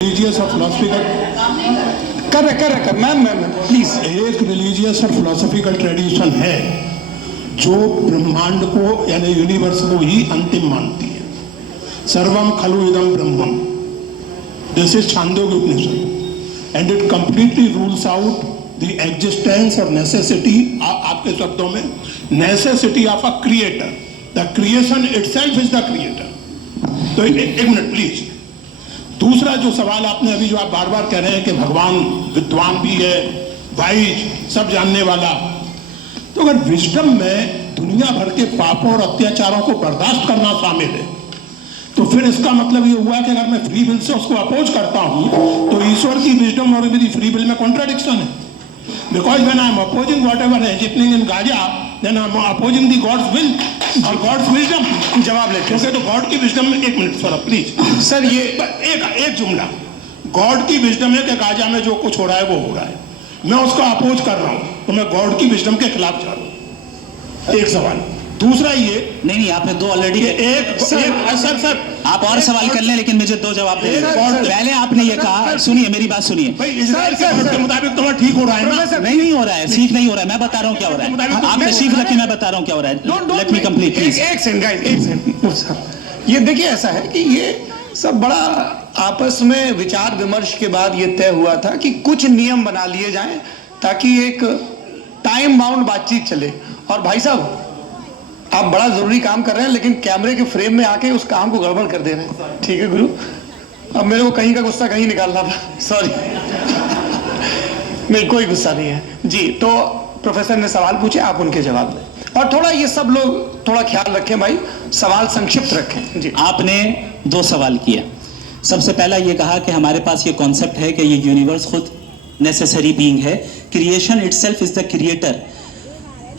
Religious और philosophical कर ma'am please. एक रिलीजियस और फिलोसफिकल ट्रेडिशन है जो ब्रह्मांड को यानी यूनिवर्स को ही अंतिम मानती है। सर्वम खलु इदम ब्रह्मम, this is Chandogya Upanishad and it completely rules out the existence और नेसेसिटी, आपके शब्दों में necessity of a creator. The creation itself is the creator. तो एक मिनट प्लीज। दूसरा जो सवाल आपने अभी जो आप बार बार कह रहे हैं कि भगवान विद्वान भी है, वाइज, सब जानने वाला, तो अगर विजडम में दुनिया भर के पापों और अत्याचारों को बर्दाश्त करना शामिल है तो फिर इसका मतलब ये हुआ कि अगर मैं फ्री विल से उसको अपोज करता हूं तो ईश्वर की विजडम और मेरी फ्री विल में कॉन्ट्राडिक्शन है। Because when I am opposing whatever is happening in Gaza, then I am opposing the God's will और God's wisdom। जवाब लेते क्योंकि तो गॉड की विजडम में, एक मिनट सर प्लीज सर, ये एक जुमला, गॉड की विजडम है कि गाजा में जो कुछ हो रहा है वो हो रहा है, मैं उसका अपोज कर रहा हूं तो मैं गॉड की विजडम के खिलाफ जा रहा हूं। एक सवाल। दूसरा ये नहीं आपने दो ऑलरेडी सर आप और सवाल कर लें, लेकिन मुझे दो जवाब दें। पहले आपने ये कहा, सुनिए मेरी बात सुनिए। इजराइल के गॉड के मुताबिक तो ठीक हो रहा है ना? नहीं हो रहा है, ठीक नहीं हो रहा है। मैं बता रहा हूँ क्या हो रहा है, आप तशरीफ रखिए, मैं बता रहा हूँ क्या हो रहा है। Let me complete please. एक सेकंड। ये देखिए, ऐसा है कि ये सब बड़ा आपस में विचार विमर्श के बाद ये तय हुआ था कि कुछ नियम बना लिए जाएं ताकि एक टाइम बाउंड बातचीत चले। और भाई साहब, आप बड़ा जरूरी काम कर रहे हैं लेकिन कैमरे के फ्रेम में आके उस काम को गड़बड़ कर दे रहे हैं। ठीक है गुरु, अब मेरे को कहीं का गुस्सा कहीं निकालना था, सॉरी। नहीं, कोई गुस्सा नहीं है जी। तो प्रोफेसर ने सवाल पूछे, आप उनके जवाब दें और थोड़ा ये सब लोग थोड़ा ख्याल रखें भाई, सवाल संक्षिप्त रखें जी। आपने दो सवाल किया। सबसे पहला ये कहा कि हमारे पास ये कॉन्सेप्ट है कि ये यूनिवर्स खुद नेसेसरी बीइंग है, creation itself is the creator.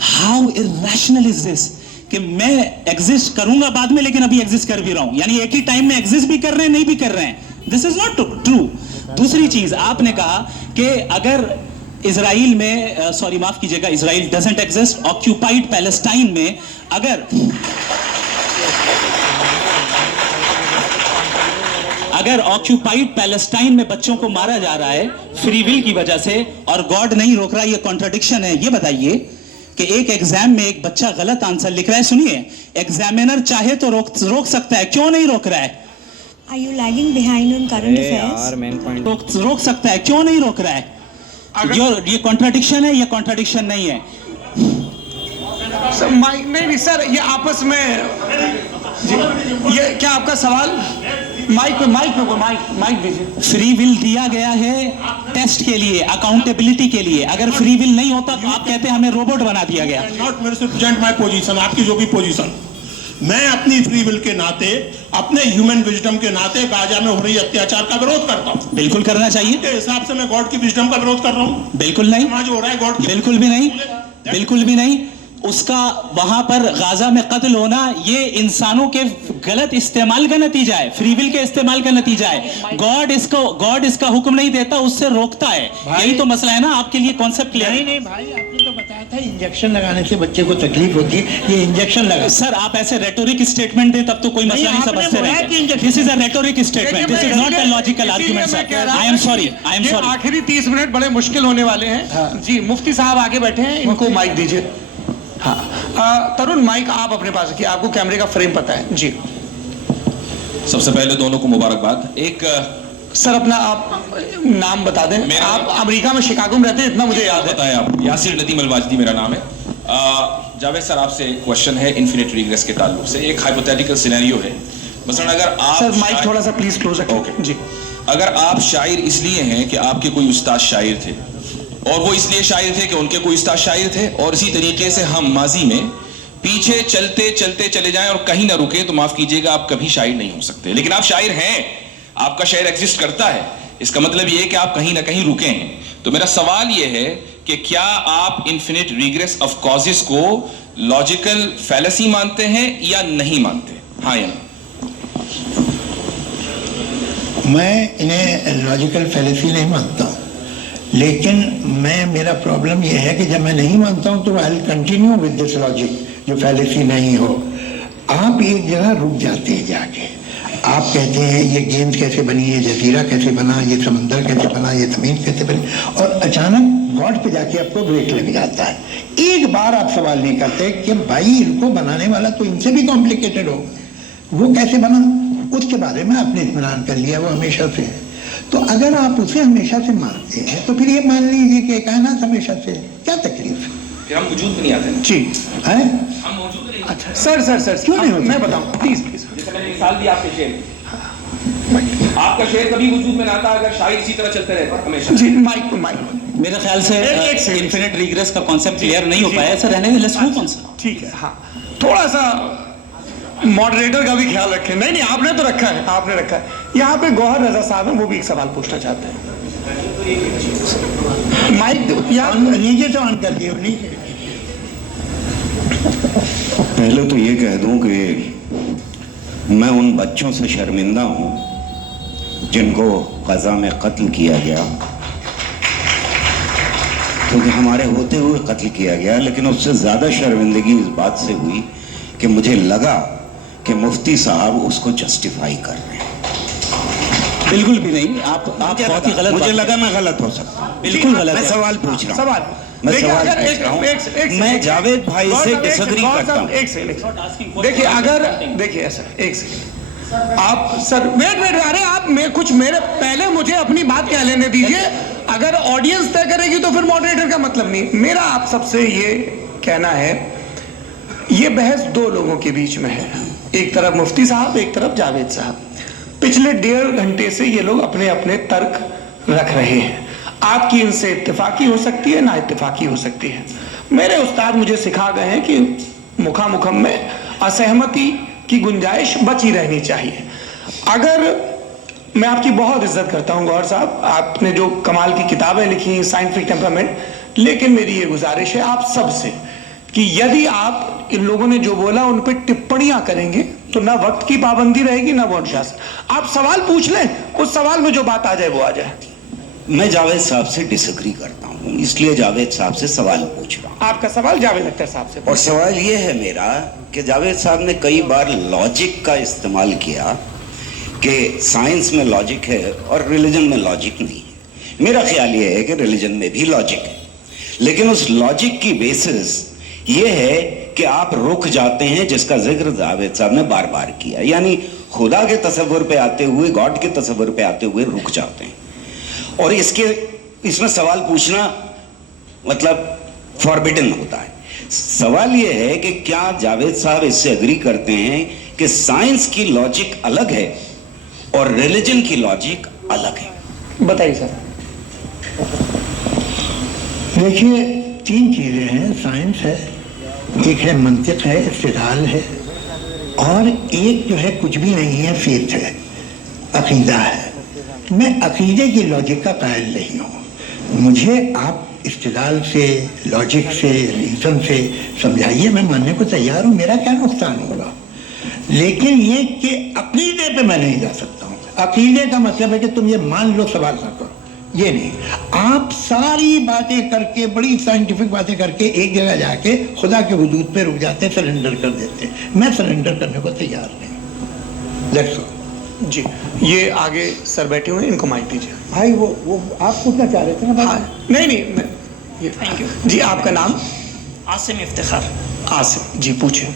How irrational is this कि मैं एग्जिस्ट करूंगा बाद में लेकिन अभी एग्जिस्ट कर भी रहा हूं, यानी एक ही टाइम में एग्जिस्ट भी कर रहे हैं, नहीं भी कर रहे हैं। This is not true. दूसरी चीज आपने कहा कि अगर इजराइल में, सॉरी माफ कीजिएगा, Israel doesn't exist, occupied Palestine में अगर ऑक्यूपाइड पैलेस्टाइन में बच्चों को मारा जा रहा है फ्री विल की वजह से और गॉड नहीं रोक रहा, ये कॉन्ट्रडिक्शन है। ये बताइए कि एक एग्जाम में एक बच्चा गलत आंसर लिख रहा है, सुनिए, एग्जामिनर चाहे तो रोक सकता है, क्यों नहीं रोक रहा है? Are you lagging behind on current affairs? रोक सकता है, क्यों नहीं रोक रहा है? ये कॉन्ट्रडिक्शन है या कॉन्ट्रडिक्शन नहीं है? सर माइक नहीं सर, ये आपस में जी, ये क्या आपका सवाल? माइक दीजिए। फ्री विल दिया गया है टेस्ट के लिए, अकाउंटेबिलिटी के लिए। अगर फ्री विल नहीं होता तो आप कहते हैं हमें रोबोट बना दिया गया। नॉट मेरे से प्रेजेंट माय पोजीशन, आपकी जो भी पोजीशन, मैं अपनी फ्री विल के नाते, अपने ह्यूमन विजडम के नाते गाजा में हो रही अत्याचार का विरोध करता हूं। बिल्कुल करना चाहिए। के हिसाब से मैं गॉड की विजडम का विरोध कर रहा हूं? बिल्कुल नहीं। जो हो रहा है गॉड की, बिल्कुल भी नहीं, बिल्कुल भी नहीं। उसका वहां पर गाजा में कत्ल होना ये इंसानों के गलत इस्तेमाल का नतीजा है, फ्री विल के इस्तेमाल का नतीजा है। गॉड इसका हुक्म नहीं देता, उससे रोकता है। यही तो मसला है ना। आपके लिए कॉन्सेप्ट क्लियर? नहीं भाई, आपने तो बताया था इंजेक्शन लगाने से बच्चे को तकलीफ होती है, ये इंजेक्शन लगा। सर आप ऐसे रेटोरिक स्टेटमेंट दे तब तो कोई मसला नहीं समझते रहेंगे। This is a rhetoric statement, this is not a logical argument sir. I am sorry. आखिरी 30 मिनट बड़े मुश्किल होने वाले हैं जी। मुफ्ती साहब आगे बैठे हैं, इनको माइक दीजिए। हाँ तरुण, माइक आप अपने पास रखिए, आपको कैमरे का फ्रेम पता है जी। सबसे पहले दोनों को मुबारकबाद। एक सर अपना आप नाम बता दें। आप अमेरिका में शिकागो में रहते हैं, इतना मुझे याद है। बताया आप, यासिर नदीम अल-वाजदी मेरा नाम है। जावेद सर, आपसे क्वेश्चन है इन्फिनिट रिग्रेस के ताल्लुक से। एक हाइपोथेटिकल सिनेरियो है, मसलन अगर आप सर माइक थोड़ा सा प्लीज क्लोज रखें। ओके जी। अगर आप शायर इसलिए हैं कि आपके कोई उस्ताद शायर थे और वो इसलिए शायर थे कि उनके कोई उस्ताद शायर थे, और इसी तरीके से हम माजी में पीछे चलते चलते चले जाएं और कहीं ना रुके, तो माफ कीजिएगा आप कभी शायर नहीं हो सकते। लेकिन आप शायर हैं, आपका शायर एग्जिस्ट करता है, इसका मतलब ये है कि आप कहीं ना कहीं रुके हैं। तो मेरा सवाल ये है कि क्या आप इन्फिनिट रिग्रेस ऑफ कॉजेस को लॉजिकल फैलेसी मानते हैं या नहीं मानते? हाँ या ना? मैं इन्हें लॉजिकल फैलेसी नहीं मानता हूँ, लेकिन मेरा प्रॉब्लम यह है कि जब मैं नहीं मानता हूँ तो I will continue with this logic जो फैलेसी नहीं हो। आप एक जगह रुक जाते हैं जाके, आप कहते हैं ये गेंद कैसे बनी, ये जजीरा कैसे बना, ये समंदर कैसे बना, ये जमीन कैसे बनी, और अचानक गॉड पे जाके आपको ब्रेक लग जाता है। एक बार आप सवाल नहीं करते कि भाई इनको बनाने वाला तो इनसे भी कॉम्प्लिकेटेड हो, वो कैसे बना, उसके बारे में आपने इत्मीनान कर लिया, वो हमेशा से है। तो अगर आप उसे हमेशा से मानते हैं तो फिर ये मान लीजिए कि कायनात हमेशा से है, क्या तकलीफ है? फिर हम वजूद में नहीं आते ना। जी है? हम मौजूद नहीं। अच्छा सर क्यों नहीं होता? मैं बताऊं प्लीज प्लीज। जैसे मैंने मिसाल दी आपके शेर की। आपका शेर कभी वजूद में ना आता अगर शायर इसी तरह चलते रहते हमेशा। जी माइक मेरे ख्याल से एक सेकंड। इन्फिनिट रिग्रेस का कॉन्सेप्ट क्लियर नहीं हो पाया। सर रहने लेट्स मूव ऑन सर। ठीक है, हाँ थोड़ा सा मॉडरेटर का भी ख्याल रखें। नहीं आपने to रखा है, आपने रखा है। यहाँ पे गौहर रजा साहब हैं, वो भी एक सवाल पूछना चाहते हैं। माइक दो यार, नीचे से ऑन कर दिए, नीचे। पहले तो ये कह दूं कि मैं उन बच्चों से शर्मिंदा हूं जिनको गजा में कत्ल किया गया, क्योंकि हमारे होते हुए कत्ल किया गया। लेकिन उससे ज्यादा शर्मिंदगी इस बात से हुई कि मुझे लगा कि मुफ्ती साहब उसको जस्टिफाई कर रहे हैं। बिल्कुल भी नहीं, आप बहुत ही गलत। मुझे लगा मैं गलत हो सकता हूं। बिल्कुल गलत। मैं सवाल पूछ रहा हूं। सवाल मैं देखिए, सवाल अगर पूछ रहा हूं। मैं जावेद भाई से डिसएग्री करता हूं। एक सेकंड देखिए, अगर देखिए ऐसा एक सेकंड आप सर वेट अरे आप कुछ मेरे पहले मुझे अपनी बात कह लेने दीजिए। अगर ऑडियंस तय करेगी तो फिर मॉडरेटर का मतलब नहीं। मेरा आप सबसे ये कहना है, ये बहस दो लोगों के बीच में है, एक तरफ मुफ्ती साहब, एक तरफ जावेद साहब। पिछले 1.5 घंटे से ये लोग अपने अपने तर्क रख रहे हैं। आपकी इनसे इत्तेफाकी हो सकती है, ना इत्तेफाकी हो सकती है। मेरे उस्ताद मुझे सिखा गए हैं कि मुखामुखम में असहमति की गुंजाइश बची रहनी चाहिए। अगर मैं आपकी बहुत इज्जत करता हूं गौहर साहब, आपने जो कमाल की किताबें लिखी साइंटिफिक टेम्परामेंट, लेकिन मेरी ये गुजारिश है आप सबसे कि यदि आप इन लोगों ने जो बोला उन पर टिप्पणियां करेंगे तो ना वक्त की पाबंदी रहेगी ना वो अनुशासन। आप सवाल पूछ लें, उस सवाल में जो बात आ जाए वो आ जाए। मैं जावेद साहब से डिसएग्री करता हूं, इसलिए जावेद साहब से सवाल पूछ रहा हूं। आपका सवाल जावेद अख्तर साहब से। और सवाल ये है मेरा कि जावेद साहब ने कई बार लॉजिक का इस्तेमाल किया कि साइंस में लॉजिक है और रिलीजन में लॉजिक नहीं है। मेरा ख्याल ये है कि रिलीजन में भी लॉजिक है, लेकिन उस लॉजिक की बेसिस ये है कि आप रुक जाते हैं, जिसका जिक्र जावेद साहब ने बार बार किया, यानी खुदा के तसव्वुर पे आते हुए, गॉड के तसव्वुर पे आते हुए रुक जाते हैं। और इसमें सवाल पूछना मतलब फॉरबिडन होता है। सवाल यह है कि क्या जावेद साहब इससे एग्री करते हैं कि साइंस की लॉजिक अलग है और रिलीजन की लॉजिक अलग है? बताइए सर। देखिए, 3 चीजें हैं, साइंस है, एक है मंतिक है, इस्तिदलाल है, और एक जो है कुछ भी नहीं है, फेथ है, अकीदा है। मैं अकीदे की लॉजिक का कायल नहीं हूँ। मुझे आप इस्तिदलाल से, लॉजिक से, रीजन से समझाइए, मैं मानने को तैयार हूँ, मेरा क्या नुकसान होगा। लेकिन ये कि अकीदे पे मैं नहीं जा सकता हूँ। अकीदे का मतलब है कि तुम ये मान लो, सवाल ना करो, ये नहीं। आप सारी बातें करके, बड़ी साइंटिफिक बातें करके एक जगह जाके खुदा के हुदूद पे रुक जाते हैं, सरेंडर कर देते हैं। मैं सरेंडर करने को तैयार नहीं। That's all। जी, ये आगे सर बैठे हुए हैं, इनको माइक दीजिए। भाई वो आप पूछना चाह रहे थे ना भाई? हाँ, नहीं थैंक यू जी। आपका नाम? आसिम इफ्तिखार। आसिम जी, पूछिए।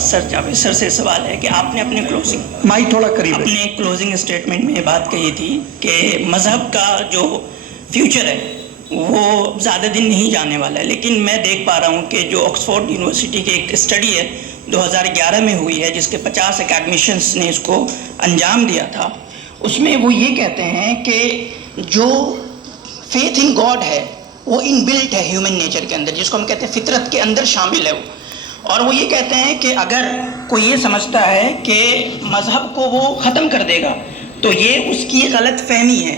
सर जावेद सर से सवाल है कि आपने अपने क्लोजिंग माइक थोड़ा करीब है। अपने क्लोजिंग स्टेटमेंट में बात कही थी कि मज़हब का जो फ्यूचर है वो ज़्यादा दिन नहीं जाने वाला है, लेकिन मैं देख पा रहा हूँ कि जो ऑक्सफोर्ड यूनिवर्सिटी की एक स्टडी है 2011 में हुई है, जिसके 50 एकेडमिशियंस ने इसको अंजाम दिया था, उसमें वो ये कहते हैं कि जो फेथ इन गॉड है वो इनबिल्ट है ह्यूमन नेचर के अंदर, जिसको हम कहते हैं फितरत के अंदर शामिल है वो। और वो ये कहते हैं कि अगर कोई ये समझता है कि मज़हब को वो ख़त्म कर देगा तो ये उसकी गलत फहमी है।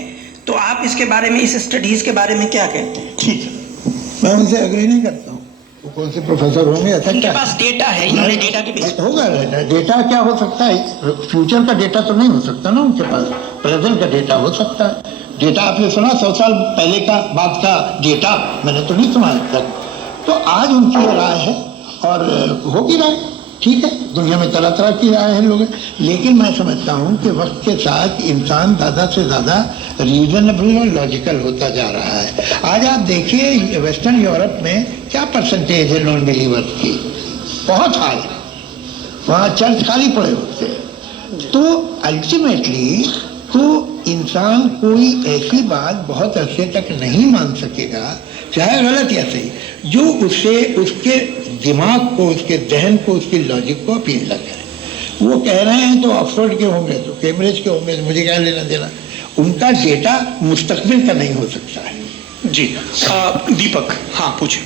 तो आप इसके बारे में, इस स्टडीज़ के बारे में क्या कहते हैं? ठीक है, मैं उनसे एग्री नहीं करता हूँ। वो कौन से प्रोफेसर होंगे? ऐसा उनके क्या पास डेटा है, इन्होंने डेटा के बेस होगा? डेटा क्या हो सकता है? फ्यूचर का डेटा तो नहीं हो सकता ना उनके पास, प्रेजेंट का डेटा हो सकता है। डेटा आपने सुना 100 साल पहले का बाद का डेटा? मैंने तो नहीं सुना आज तक। तो आज उनकी राय है और होगी राय, ठीक है, दुनिया में तरह तरह की राय है लोग, लेकिन मैं समझता हूँ कि वक्त के साथ इंसान ज़्यादा से ज़्यादा रीजनेबल और लॉजिकल होता जा रहा है। आज आप देखिए वेस्टर्न यूरोप में क्या परसेंटेज है नॉन बिलीवर्स की, बहुत हाई, वहाँ चर्च खाली पड़े होते हैं। तो अल्टीमेटली तो इंसान कोई ऐसी बात बहुत अरसे तक नहीं मान सकेगा, चाहे गलत या सही, जो उससे उसके दिमाग को, उसके जहन को, उसकी लॉजिक को अपील न करे। वो कह रहे हैं तो ऑक्सफोर्ड के होंगे, तो कैम्ब्रिज के होंगे, तो मुझे क्या लेना देना, उनका डेटा मुस्तकबिल का नहीं हो सकता है। जी दीपक, हाँ पूछिए।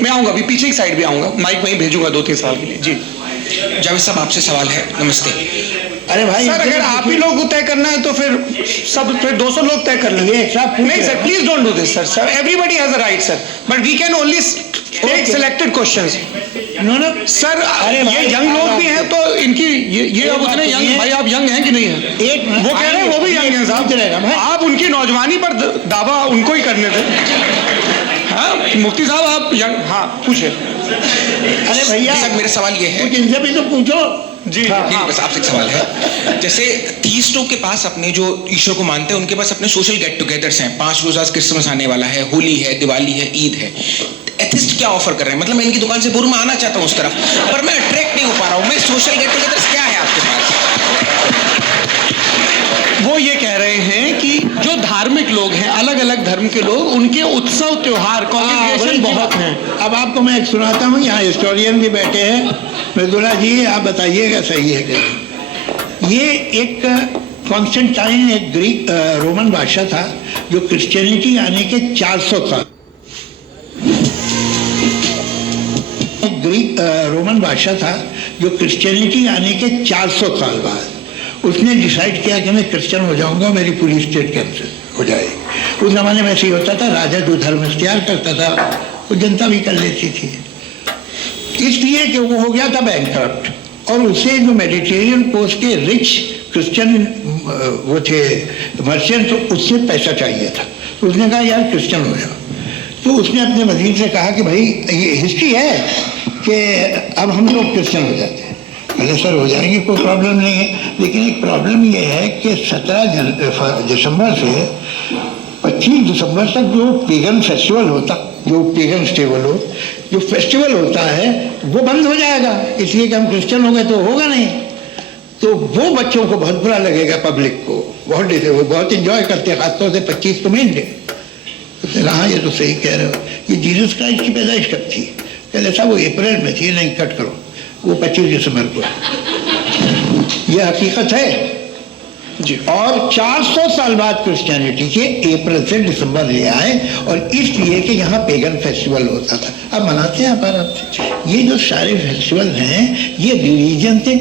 मैं आऊँगा, अभी पीछे की साइड भी आऊँगा, माइक वहीं भेजूंगा 2-3 साल के लिए। जी जावेद साहब, आपसे सवाल है। नमस्ते। अरे भाई सर, अगर आप ही लोग को तय करना है तो फिर 200 लोग तय कर लेंगे। नहीं sir, please don't do this sir, everybody has a right sir, but we can only take selected questions. No sir, अरे ये यंग लोग भी हैं तो इनकी ये अब उतने यंग, भाई आप यंग हैं कि नहीं है? वो कह रहे हैं वो भी यंग हैं साहब, आप उनकी नौजवानी पर दावा उनको ही करने थे। हाँ मुफ्ती साहब आप यंग, हाँ पूछे। अरे भैया सर, मेरा सवाल ये है, कुछ इनसे भी तो पूछो। जी नहीं, बस आपसे एक सवाल है। जैसे थीस्टों के पास अपने जो ईश्वर को मानते हैं, उनके पास अपने सोशल गेट टुगेदर्स हैं, 5 रोज़ आज क्रिसमस आने वाला है, होली है, दिवाली है, ईद है। एथिस्ट क्या ऑफर कर रहे हैं? मतलब मैं इनकी दुकान से बुर में आना चाहता हूँ उस तरफ, पर मैं अट्रैक्ट नहीं हो पा रहा हूँ। मैं सोशल गेट टुगेदर्स क्या है आपके पास? वो ये कह रहे हैं कि जो धार्मिक लोग हैं, अलग अलग धर्म के लोग, उनके उत्सव त्योहार कॉन्ग्रेगेशन बहुत हैं। अब आपको मैं एक सुनाता हूँ, यहाँ हिस्टोरियन भी बैठे हैं, मृदुला जी आप बताइएगा सही है कि ये एक कॉन्स्टेंटाइन, एक ग्रीक रोमन बादशाह था जो क्रिश्चियनिटी आने के 400 साल, एक ग्रीक रोमन बादशाह था जो क्रिश्चियनिटी आने के 400 साल बाद उसने डिसाइड किया कि मैं क्रिश्चियन हो जाऊंगा, मेरी पूरी स्टेट कैंसिल हो जाएगी। उस जमाने में ऐसे ही होता था, राजा जो धर्म इख्तियार करता था वो जनता भी कर लेती थी, इसलिए कि वो हो गया था बैंकरप्ट। और उसे जो मेडिटेरियन कोस्ट के रिच क्रिश्चियन वो थे मर्चेंट, तो उससे पैसा चाहिए था, तो उसने कहा यार क्रिश्चियन हो जाओ। तो उसने अपने वजीर से कहा कि भाई ये हिस्ट्री है कि अब हम लोग क्रिश्चियन हो जाते हैं। पहले सर हो जाएंगे, कोई प्रॉब्लम नहीं है, लेकिन एक प्रॉब्लम ये है कि 17 दिसंबर से 25 दिसंबर तक जो पेगन फेस्टिवल होता, जो पेगन जो फेस्टिवल होता है वो बंद हो जाएगा, इसलिए कि हम क्रिश्चियन हो गए तो होगा नहीं। तो वो बच्चों को बहुत बुरा लगेगा, पब्लिक को बहुत इंजॉय करते हैं, खासतौर से 25 को मेन डे। तो हाँ ये तो सही कह रहे हो, ये जीसस क्राइस्ट की पैदाइश कब थी? कहते साहब वो अप्रैल में थी। नहीं, कट करो, वो 25 दिसंबर को है। ये हकीकत है जी। और 400 साल बाद क्रिश्चियनिटी के अप्रैल से दिसंबर ले आए, और इसलिए कि यहाँ पेगन फेस्टिवल होता था। अब मनाते हैं आप आराम से। ये जो सारे फेस्टिवल हैं ये रिलीजन से,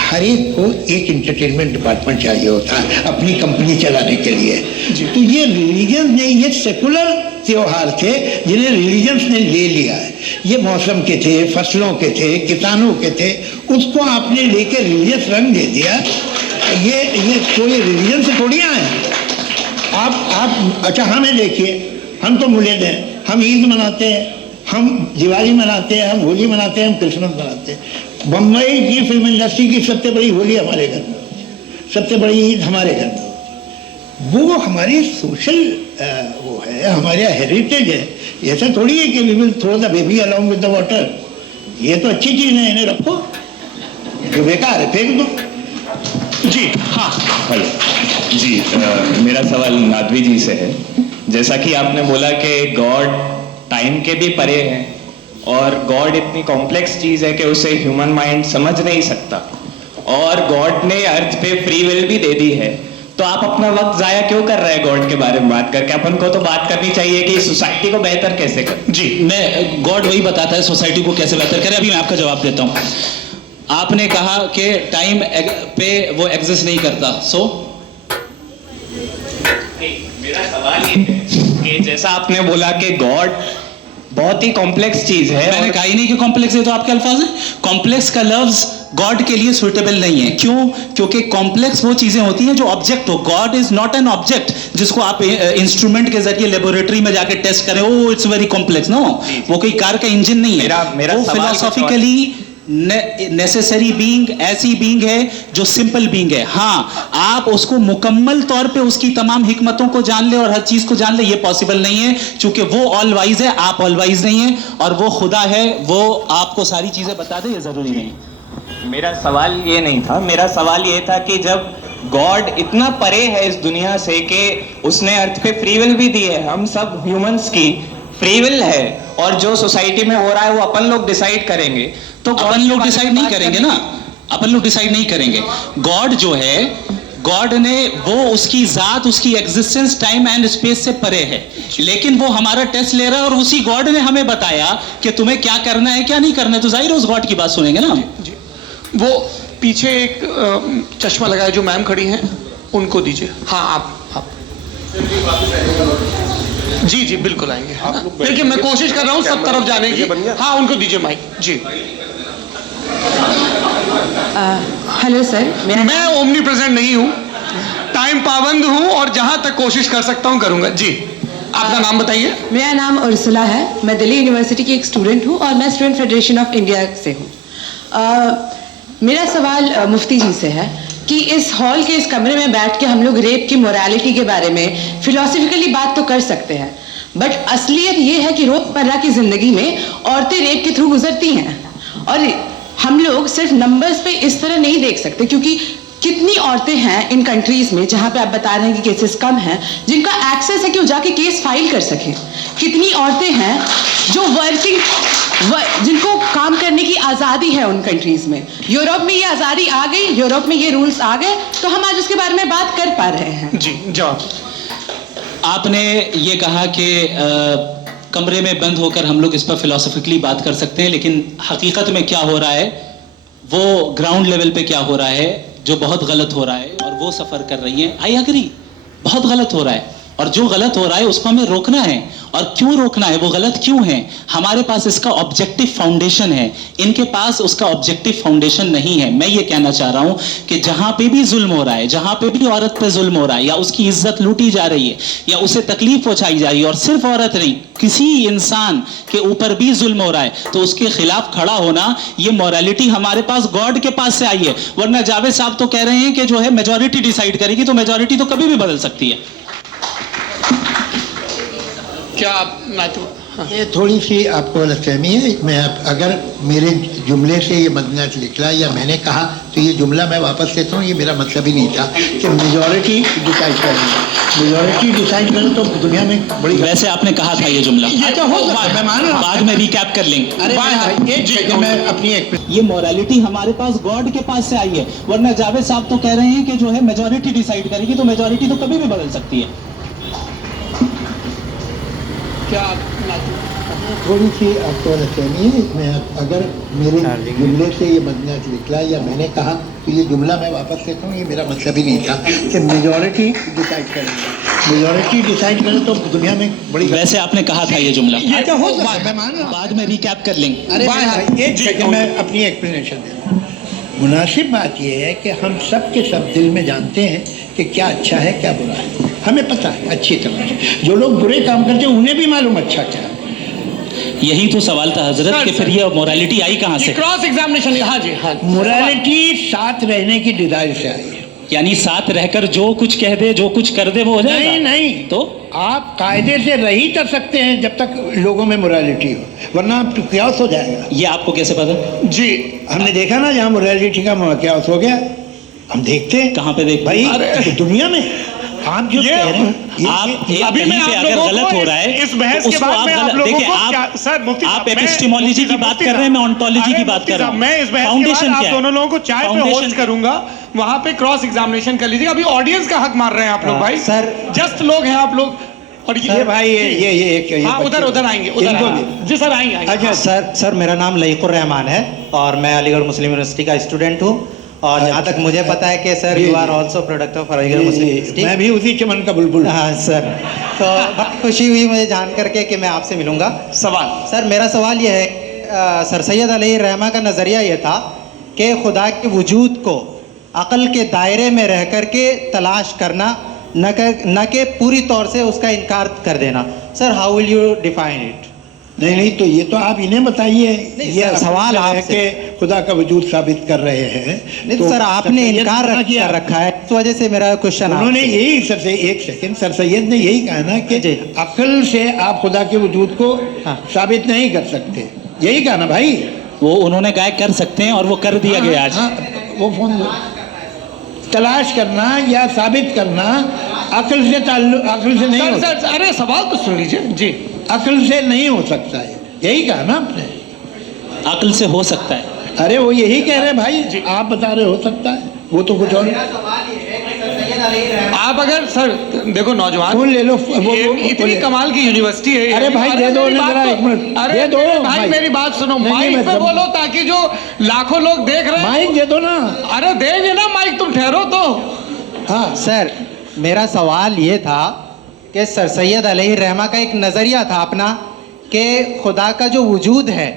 हर एक को एक इंटरटेनमेंट डिपार्टमेंट चाहिए होता है अपनी कंपनी चलाने के लिए। तो ये रिलीजन ने, ये सेकुलर त्योहार थे जिन्हें रिलीजन्स ने ले लिया है। ये मौसम के थे, फसलों के थे, किसानों के थे, उसको आपने लेके रिलीजियस रंग दे दिया। ये कोई रिलीजन से थोड़ी आए आप। अच्छा हमें देखिए, हम तो मुल्द हैं, हम ईद मनाते हैं, हम दिवाली मनाते हैं, हम होली मनाते हैं, हम क्रिसमस मनाते हैं। बम्बई की फिल्म इंडस्ट्री की सबसे बड़ी होली हमारे घर में, सबसे बड़ी ईद हमारे घर में। वो हमारी सोशल वो है, हमारे हेरिटेज है। ऐसा थोड़ी है कि we will throw the baby along with the water. ये तो अच्छी चीज़ है, इन्हें रखो, जो बेकार है फेंक दो। जी हाँ, हेलो जी, मेरा सवाल नादवी जी से है। जैसा कि आपने बोला कि गॉड टाइम के भी परे है, और गॉड इतनी कॉम्प्लेक्स चीज़ है कि उसे ह्यूमन माइंड समझ नहीं सकता, और गॉड ने अर्थ पे फ्री विल भी दे दी है, तो आप अपना वक्त जाया क्यों कर रहे हैं गॉड के बारे में बात करके? अपन को तो बात करनी चाहिए कि सोसाइटी को बेहतर कैसे कर। जी, मैं गॉड वही बताता है सोसाइटी को कैसे बेहतर करे। अभी मैं आपका जवाब देता हूँ। आपने कहा कि टाइम पे वो एग्जिस्ट नहीं करता, सो मेरा सवाल ये है कि जैसा आपने बोला कि गॉड बहुत ही कॉम्प्लेक्स चीज है, मैंने कहा ही नहीं कि कॉम्प्लेक्स है, तो आपके अल्फाज हैं। कॉम्प्लेक्स का लफ्ज गॉड के लिए सुइटेबल नहीं है। क्यों? क्योंकि कॉम्प्लेक्स वो चीजें होती हैं जो ऑब्जेक्ट हो। God is not an object जिसको आप इंस्ट्रूमेंट के जरिए लेबोरेटरी में जाके टेस्ट करें, oh it's very complex. No, वो कोई कार का इंजन नहीं है। मेरा वो फिलोसॉफिकली नेसेसरी बीइंग ऐसी बीइंग है जो सिंपल बीइंग है। हाँ, आप उसको मुकम्मल तौर पे उसकी तमाम हिकमतों को जान ले और हर चीज को जान ले, ये पॉसिबल नहीं है, क्योंकि वो ऑल वाइज है, आप ऑल वाइज नहीं है, और वो खुदा है, वो आपको सारी चीजें बता दे, ये जरूरी नहीं। मेरा सवाल ये नहीं था, मेरा सवाल ये था कि जब गॉड इतना परे है इस दुनिया से कि उसने अर्थ पे फ्री विल भी दी है, हम सब ह्यूमंस की फ्री विल है, और जो सोसाइटी में हो रहा है वो अपन लोग डिसाइड करेंगे, तो अपन लोग डिसाइड नहीं करेंगे ना, अपन लोग डिसाइड नहीं करेंगे। गॉड जो है, गॉड ने वो उसकी जात, उसकी एग्जिस्टेंस टाइम एंड स्पेस से परे है, लेकिन वो हमारा टेस्ट ले रहा है और उसी गॉड ने हमें बताया कि तुम्हें क्या करना है क्या नहीं करना है, तो जाहिर है उस गॉड की बात सुनेंगे ना हम। जी, वो पीछे एक चश्मा लगाया जो मैम खड़ी हैं उनको दीजिए। हाँ, आप जी जी बिल्कुल आएंगे। देखिए मैं कोशिश कर रहा हूँ सब तरफ जाने की। हाँ, उनको दीजिए माइक। जी, हेलो सर, मैं ओमनी प्रेजेंट नहीं हूँ, टाइम पाबंद हूँ और जहाँ तक कोशिश कर सकता हूँ करूँगा। जी, आपका नाम बताइए। मेरा नाम उर्सुला है, मैं दिल्ली यूनिवर्सिटी की एक स्टूडेंट हूँ और मैं स्टूडेंट फेडरेशन ऑफ इंडिया से हूँ। मेरा सवाल मुफ्ती जी से है कि इस हॉल के इस कमरे में बैठ के हम लोग रेप की मोरालिटी के बारे में फिलोसफिकली बात तो कर सकते हैं, बट असलियत ये है कि रोजमर्रा की जिंदगी में औरतें रेप के थ्रू गुजरती हैं, और हम लोग सिर्फ नंबर्स पे इस तरह नहीं देख सकते, क्योंकि कितनी औरतें हैं इन कंट्रीज में जहां पे आप बता रहे हैं कि केसेस कम हैं, जिनका एक्सेस है कि वो जाके केस फाइल कर सकें। कितनी औरतें हैं जो जिनको काम करने की आज़ादी है उन कंट्रीज में। यूरोप में ये आज़ादी आ गई, यूरोप में ये रूल्स आ गए, तो हम आज उसके बारे में बात कर पा रहे हैं। जी, जवाब। आपने ये कहा कि कमरे में बंद होकर हम लोग इस पर फिलोसफिकली बात कर सकते हैं, लेकिन हकीकत में क्या हो रहा है, वो ग्राउंड लेवल पे क्या हो रहा है जो बहुत गलत हो रहा है, और वो सफ़र कर रही हैं। आई एग्री, बहुत गलत हो रहा है, और जो गलत हो रहा है उसको हमें रोकना है। और क्यों रोकना है, वो गलत क्यों है, हमारे पास इसका ऑब्जेक्टिव फाउंडेशन है, इनके पास उसका ऑब्जेक्टिव फाउंडेशन नहीं है। मैं ये कहना चाह रहा हूं कि जहां पे भी जुल्म हो रहा है, जहां पे भी औरत पे जुल्म हो रहा है, या उसकी इज्जत लूटी जा रही है, या उसे तकलीफ पहुंचाई जा रही है, और सिर्फ औरत नहीं, किसी इंसान के ऊपर भी जुल्म हो रहा है, तो उसके खिलाफ खड़ा होना, ये मॉरलिटी हमारे पास गॉड के पास से आई है। वरना जावेद साहब तो कह रहे हैं कि जो है मेजोरिटी डिसाइड करेगी, तो मेजोरिटी तो कभी भी बदल सकती है। क्या आप ये थोड़ी सी आपको गलतफहमी है। मैं अगर मेरे जुमले से ये मदना निकला या मैंने कहा, तो ये जुमला मैं वापस लेता हूँ, ये मेरा मतलब ही नहीं था कि मेजॉरिटी डिसाइड करेगी। मेजॉरिटी डिसाइड करे तो दुनिया में बड़ी, वैसे आपने कहा था ये जुमला, अच्छा हो मैं मान रहा हूँ, बाद में रिकैप कर लेंगे। अरे एक जगह मैं अपनी ये मॉरलिटी हमारे पास गॉड के पास से आई है, वरना जावेद साहब तो कह रहे हैं कि जो है मेजॉरिटी डिसाइड करेगी, तो मेजॉरिटी तो कभी भी बदल सकती है। क्या थोड़ी सी आपको गलतफहमी है। मैं अगर मेरे जुमले से ये मदना निकला या मैंने कहा, तो ये जुमला मैं वापस लेता हूँ, ये मेरा मतलब ही नहीं था कि मेजॉरिटी डिसाइड करेगी। मेजॉरिटी डिसाइड करे तो दुनिया में बड़ी, वैसे आपने कहा था ये जुमला, अच्छा हो मैं मान रहा हूँ, बाद में रिकैप कर लेंगे। अरे एक जगह मैं अपनी एक्सप्लेनेशन दे रहा हूँ। मुनासिब बात यह है कि हम सब के सब दिल में जानते हैं कि क्या अच्छा है क्या बुरा है, हमें पता है अच्छी तरह से। जो लोग बुरे काम करते हैं उन्हें भी मालूम अच्छा क्या है। यही तो सवाल था हजरत, कि फिर ये मोरालिटी आई कहाँ से? Cross examination. हाँ जी, हाँ, मोरालिटी साथ रहने की डिजायर से आई है, यानी साथ रहकर जो कुछ कह दे, जो कुछ कर दे, वो हो जाएगा। नहीं नहीं, तो आप कायदे से रही कर सकते हैं जब तक लोगों में मोरालिटी हो, वरना आप क्यास हो जाएगा। ये आपको कैसे पता? जी, हमने देखा ना, जहाँ मोरालिटी का क्यास हो गया, हम देखते हैं। कहाँ पे देख भाई? दुनिया में। आप जो कह रहे हैं, अभी मैं आप अगर गलत हो रहा है, इस बहस के बाद में आप लोगों को, सर मुफ्ती आप एपिस्टेमोलॉजी की बात कर रहे हैं, मैं ऑन्टोलॉजी की बात कर रहा हूं। मैं इस बहस के बाद आप दोनों लोगों को चाय पे होस्ट करूंगा, वहां पे क्रॉस एग्जामिनेशन कर लीजिएगा। अभी ऑडियंस का हक मार रहे हैं आप लोग भाई, सर जस्ट लोग हैं आप लोग, और ये भाई ये हाँ, उधर आएंगे, उधर जी सर आएंगे। अच्छा सर, मेरा नाम लईकुर रहमान है और मैं अलीगढ़ मुस्लिम यूनिवर्सिटी का स्टूडेंट हूँ, और जहाँ तक मुझे पता है कि sir you are also product of Aligarh Muslim University. मैं भी उसी चमन का बुलबुल। हाँ सर, तो बहुत खुशी हुई मुझे जान करके कि मैं आपसे मिलूंगा। सवाल सर, मेरा सवाल यह है, सर सैयद अलैहिर्रहमा का नज़रिया ये था कि खुदा के वजूद को अक़ल के दायरे में रह कर के तलाश करना, न कि पूरी तौर से उसका इनकार कर देना। Sir, how will you define it? नहीं, तो ये तो आप इन्हें बताइए। ये सवाल है कि खुदा का वजूद साबित कर रहे हैं। नहीं तो सर आपने इनकार कर रखा है, इस वजह से मेरा क्वेश्चन उन्होंने यही सर सैयद ने यही कहा ना कि अक्ल से आप खुदा के वजूद को साबित नहीं कर सकते, यही कहा ना भाई। वो उन्होंने कहा कर सकते हैं और वो कर दिया गया आज। वो फोन तलाश करना या साबित करना अक्ल से नहीं हो सकता। अरे सवाल तो सुन लीजिए जी। अक्ल से नहीं हो सकता है, यही कहा ना आपने। अक्ल से हो सकता है। अरे वो यही कह रहे हैं भाई, आप बता रहे हो सकता है, वो तो कुछ और। आप अगर सर देखो नौजवान फोन ले लो, इतनी कमाल की यूनिवर्सिटी है। अरे भाई दे दो जरा एक मिनट, अरे दो भाई मेरी बात सुनो, माइक पे बोलो ताकि जो लाखों लोग देख रहे हैं। माइक दे दो ना। अरे देंगे ना माइक, तुम ठहरो तो। हाँ सर, मेरा सवाल ये था कि सर सैयद अलैहि रहमा का एक नज़रिया था अपना कि खुदा का जो वजूद है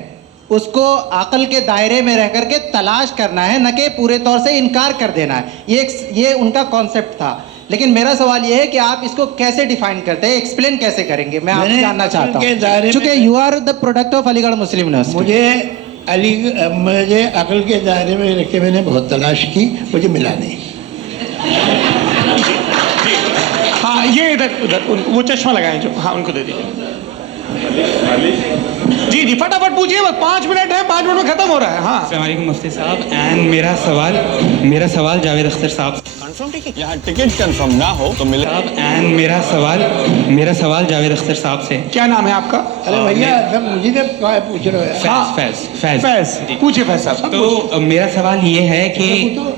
उसको अक़ल के दायरे में रह करके तलाश करना है, न कि पूरे तौर से इनकार कर देना है। ये उनका कॉन्सेप्ट था। लेकिन मेरा सवाल ये है कि आप इसको कैसे डिफाइन करते हैं, एक्सप्लेन कैसे करेंगे, मैं आपसे जानना चाहता हूँ, क्योंकि you are the product of Aligarh Muslim University. मुझे अक़ल के दायरे में रख के मैंने बहुत तलाश की, मुझे मिला नहीं। हाँ ये इधर वो चश्मा लगाए जो, हाँ उनको दे दीजिए। जी जी फटाफट पूछिए, बस 5 मिनट है, 5 मिनट में खत्म हो रहा है। हाँ अस्सलाम वालेकुम मुफ्ती साहब। एंड मेरा सवाल जावेद अख्तर साहब। यहाँ टिकट कंफर्म ना हो तो मिले। एंड मेरा सवाल जावेद अख्तर साहब से। क्या नाम है आपका? अरे भैया सब मुझे पूछ रहे हो। फैज पूछिए फैज साहब। तो मेरा सवाल ये है कि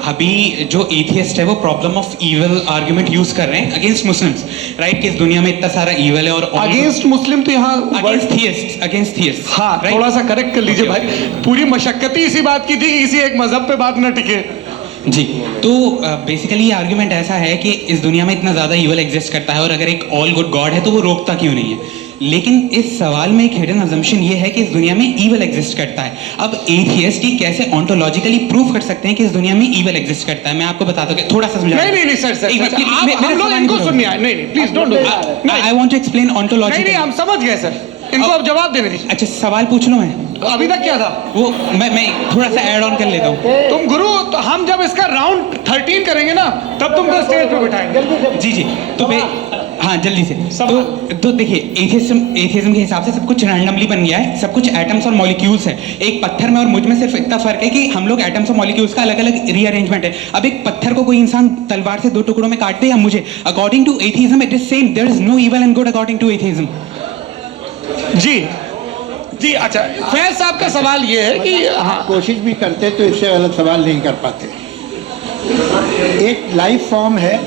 अभी जो एथियस्ट है वो problem of evil argument use कर रहे हैं अगेंस्ट मुस्लिम्स, राइट? कि इस दुनिया में इतना सारा ईविल है और अगेंस्ट मुस्लिम तो यहाँ अगेंस्ट थियस्ट। हाँ थोड़ा सा करेक्ट कर लीजिए भाई, पूरी मशक्कत ही इसी बात की थी कि किसी एक मजहब पे बात न टिके। जी तो बेसिकली ये आर्ग्यूमेंट ऐसा है कि इस दुनिया में इतना ज़्यादा ईवल एग्जिस्ट करता है और अगर एक ऑल गुड गॉड है तो वो रोकता क्यों नहीं है? लेकिन इस सवाल में एक हिडन अजम्पशन ये है कि इस दुनिया में ईवल एग्जिस्ट करता है। अब एथियस्ट ही कैसे ऑन्टोलॉजिकली प्रूव कर सकते हैं कि इस दुनिया में ईवल एग्जिस्ट करता है? मैं आपको बताता हूँ, थोड़ा सा समझा। नहीं सर हम लोग इनको सुनने आए। नहीं please don't do that. I want to explain ontology. नहीं हम समझ गए सर, इनको अब जवाब देने दीजिए। अच्छा सवाल पूछ लो। मैं अभी तक क्या था वो मैं थोड़ा सा ऐड ऑन कर लेता हूँ। तुम गुरु, तो हम जब इसका राउंड 13 करेंगे ना तब तुमको स्टेज पे बिठाएंगे। जी तो हाँ जल्दी से। तो देखिए एथियज्म के हिसाब से सब कुछ रैंडमली बन गया है, सब कुछ एटम्स और मॉलिक्यूल्स है। एक पत्थर में और मुझ में सिर्फ इतना फर्क है कि हम लोग एटम्स और मॉलिक्यूल्स का अलग अलग रीअरेंजमेंट है। अब एक पत्थर को कोई इंसान तलवार से 2 टुकड़ों में काट दे या मुझे, according to atheism it is same. There is no evil and good according to atheism. जी अच्छा फैज साहब का सवाल ये है कि हाँ कोशिश भी करते तो इससे गलत सवाल नहीं कर पाते। एक लाइफ फॉर्म है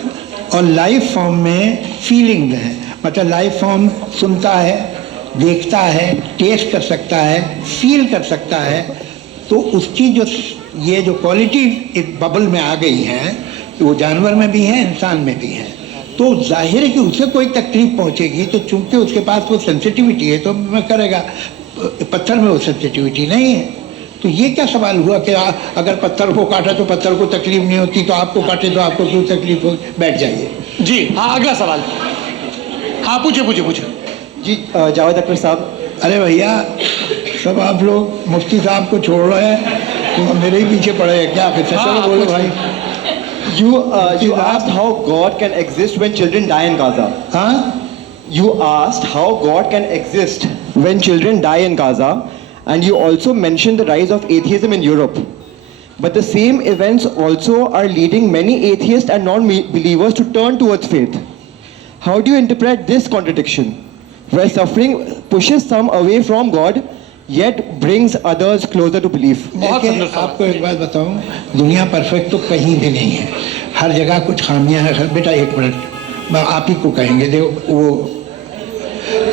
और लाइफ फॉर्म में फीलिंग है, मतलब लाइफ फॉर्म सुनता है, देखता है, टेस्ट कर सकता है, फील कर सकता है। तो उसकी जो ये जो क्वालिटी एक बबल में आ गई है वो जानवर में भी है, इंसान में भी है। तो जाहिर है कि उसे कोई तकलीफ पहुंचेगी, तो चूंकि उसके पास वो सेंसिटिविटी है तो मैं करेगा। पत्थर में वो सेंसिटिविटी नहीं है। तो ये क्या सवाल हुआ कि अगर पत्थर को काटा तो पत्थर को तकलीफ नहीं होती, तो आपको काटे तो आपको क्यों तकलीफ हो? बैठ जाइए। जी हाँ अगला सवाल। हाँ पूछे जी जावेद अख्तर साहब। अरे भैया सब आप लोग मुफ्ती साहब को छोड़ रहे हैं, तो मेरे ही पीछे पड़े हैं क्या? फिर चलो बोलो भाई। You asked how God can exist when children die in Gaza. Huh? You asked how God can exist when children die in Gaza, and you also mentioned the rise of atheism in Europe. But the same events also are leading many atheists and non-believers to turn towards faith. How do you interpret this contradiction, where suffering pushes some away from God, yet brings others closer to belief? आपको एक बात बताऊं, दुनिया perfect तो कहीं भी नहीं है, हर जगह कुछ खामियां हैं। बेटा एक मिनट, मैं आप ही को कहेंगे देखो वो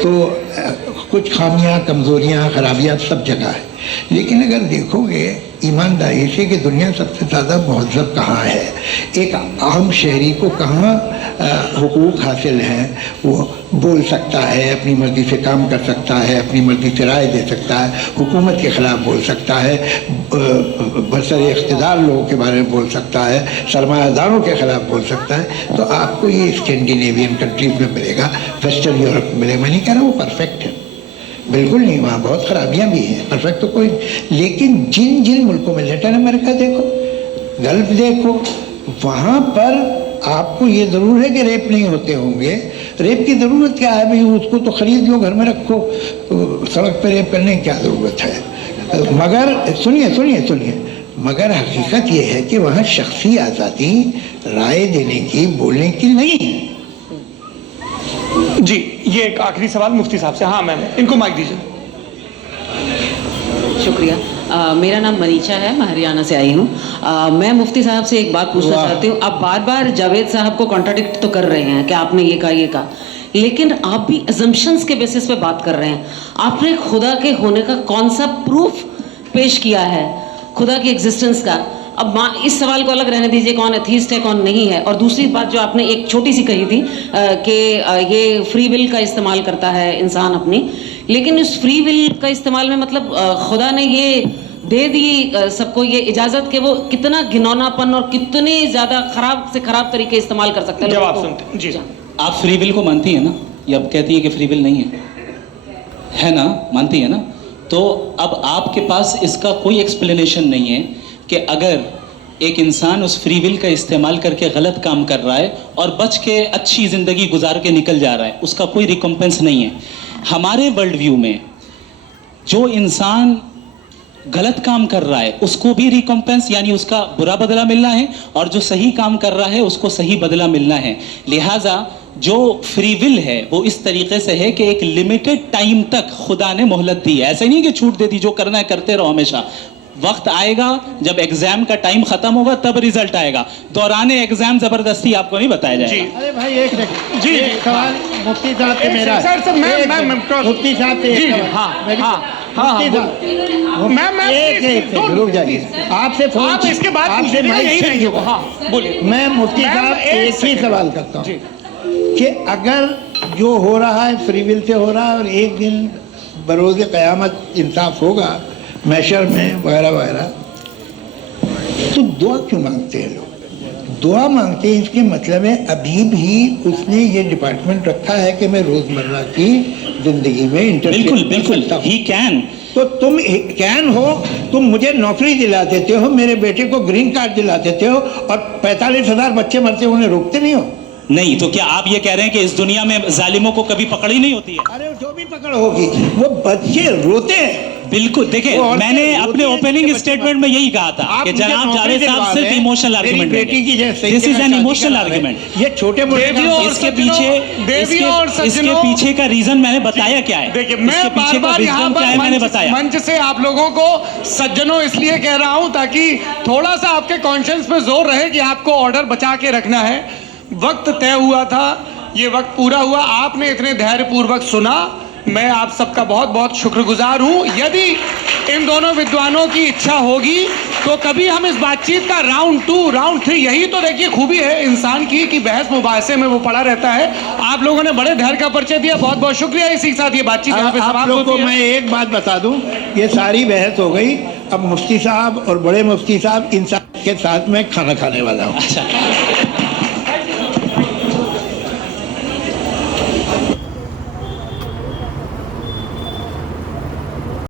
तो कुछ खामियां, कमज़ोरियां, खराबियां सब जगह है। लेकिन अगर देखोगे ईमानदारी से कि दुनिया सबसे ज़्यादा महज़ब कहाँ है, एक आम शहरी को कहाँ हुकूक हासिल हैं, वो बोल सकता है, अपनी मर्ज़ी से काम कर सकता है, अपनी मर्ज़ी से राय दे सकता है, हुकूमत के ख़िलाफ़ बोल सकता है, बरसर इख्तिदार लोगों के बारे में बोल सकता है, सरमायादारों के ख़िलाफ़ बोल सकता है। तो आपको ये स्कैंडिनेवियन कंट्रीज़ में मिलेगा, वेस्टर्न यूरोप में मिलेगा। मैं नहीं कह रहा वो परफेक्ट है, बिल्कुल नहीं, वहाँ बहुत खराबियाँ भी हैं, परफेक्ट तो कोई, लेकिन जिन जिन मुल्कों में, लैटिन अमेरिका देखो, गल्फ देखो, वहाँ पर आपको ये ज़रूर है कि रेप नहीं होते होंगे। रेप की ज़रूरत क्या है भाई, उसको तो ख़रीद लो, घर में रखो, सड़क पर रेप करने की क्या ज़रूरत है। मगर सुनिए, मगर हकीकत ये है कि वहाँ शख्सी आज़ादी राय देने की, बोलने की नहीं है। जी, ये एक आखिरी सवाल मुफ्ती साहब से। हाँ मैम, इनको माइक दीजिए। शुक्रिया। मेरा नाम मनीषा है, मैं हरियाणा से आई हूँ। मैं मुफ्ती साहब से एक बात पूछना चाहती हूँ। आप बार बार जावेद साहब को कॉन्ट्राडिक्ट तो कर रहे हैं कि आपने ये कहा, लेकिन आप भी अजम्पशंस के बेसिस पे बात कर रहे हैं। आपने खुदा के होने का कौन सा प्रूफ पेश किया है, खुदा की एग्जिस्टेंस का? अब इस सवाल को अलग रहने दीजिए, कौन एथीस्ट है कौन नहीं है। और दूसरी बात जो आपने एक छोटी सी कही थी कि ये फ्री विल का इस्तेमाल करता है इंसान अपनी, लेकिन उस फ्री विल का इस्तेमाल में मतलब खुदा ने ये दे दी सबको ये इजाज़त कि वो कितना घिनौनापन और कितने ज़्यादा ख़राब से ख़राब तरीके इस्तेमाल कर सकते हैं। जवाब सुनते जी। आप फ्री विल को मानती हैं ना, या अब कहती है कि फ्री विल नहीं है ना, मानती है ना? तो अब आपके पास इसका कोई एक्सप्लेनेशन नहीं है कि अगर एक इंसान उस फ्री विल का इस्तेमाल करके गलत काम कर रहा है और बच के अच्छी ज़िंदगी गुजार के निकल जा रहा है, उसका कोई रिकम्पेंस नहीं है। हमारे वर्ल्ड व्यू में जो इंसान गलत काम कर रहा है उसको भी रिकम्पेंस यानी उसका बुरा बदला मिलना है, और जो सही काम कर रहा है उसको सही बदला मिलना है। लिहाजा जो फ्री विल है वो इस तरीके से है कि एक लिमिटेड टाइम तक खुदा ने मोहलत दी है। ऐसे नहीं कि छूट दे दी, जो करना है करते रहो हमेशा। वक्त आएगा जब एग्जाम का टाइम खत्म होगा तब रिजल्ट आएगा, दौराने एग्जाम जबरदस्ती आपको नहीं बताया जाएगा। अरे भाई एक सेकंड, जी एक सवाल मुफ्ती साहब से मेरा, सर मैं मुफ्ती साहब से एक सवाल। रुक जाइए, आपसे फोन, आप इसके बाद आपसे यही होगा। हाँ बोलिए। मैं मुफ्ती साहब एक ही सवाल करता हूँ कि अगर जो हो रहा है फ्री विल से हो रहा है और एक दिन बरोज़ क़यामत इंसाफ होगा मैशर में वगैरह वगैरह, तो दुआ क्यों मांगते हैं लोग? दुआ मांगते हैं इसके मतलब है अभी भी उसने ये डिपार्टमेंट रखा है कि मैं रोज़मर्रा की ज़िंदगी में बिल्कुल ही कैन। तो तुम कैन हो, तुम मुझे नौकरी दिला देते हो, मेरे बेटे को ग्रीन कार्ड दिला देते हो, और 45,000 बच्चे मरते हो उन्हें रोकते नहीं हो। नहीं तो क्या आप ये कह रहे हैं कि इस दुनिया में जालिमों को कभी पकड़ ही नहीं होती है? अरे जो भी पकड़ होगी वो बच्चे रोते हैं। बिल्कुल, देखिए मैंने अपने ओपनिंग स्टेटमेंट में यही कहा था कि जनाब जावेद साहब सिर्फ इमोशनल आर्गुमेंट देंगे। This is an emotional argument. ये छोटे मोटे इसके पीछे का रीजन मैंने बताया क्या है। देखिए मैं बार-बार यहाँ पर मंच से आप लोगों को सज्जनों इसलिए कह रहा हूँ ताकि थोड़ा सा आपके कॉन्शियंस पे जोर रहे कि आपको ऑर्डर बचा के रखना है। वक्त तय हुआ था, ये वक्त पूरा हुआ, आपने इतने धैर्यपूर्वक सुना, मैं आप सबका बहुत बहुत शुक्रगुजार हूँ। यदि इन दोनों विद्वानों की इच्छा होगी तो कभी हम इस बातचीत का राउंड 2, राउंड 3, यही तो देखिए खूबी है इंसान की कि बहस मुबाहसे में वो पड़ा रहता है। आप लोगों ने बड़े धैर्य का परिचय दिया, बहुत बहुत शुक्रिया। इसी के साथ ये बातचीत यहाँ पे समाप्त होती है। मैं एक बात बता दूं, ये सारी बहस हो गई, अब मुफ्ती साहब और बड़े मुफ्ती साहब इन सब के साथ में खाना खाने वाला हूँ।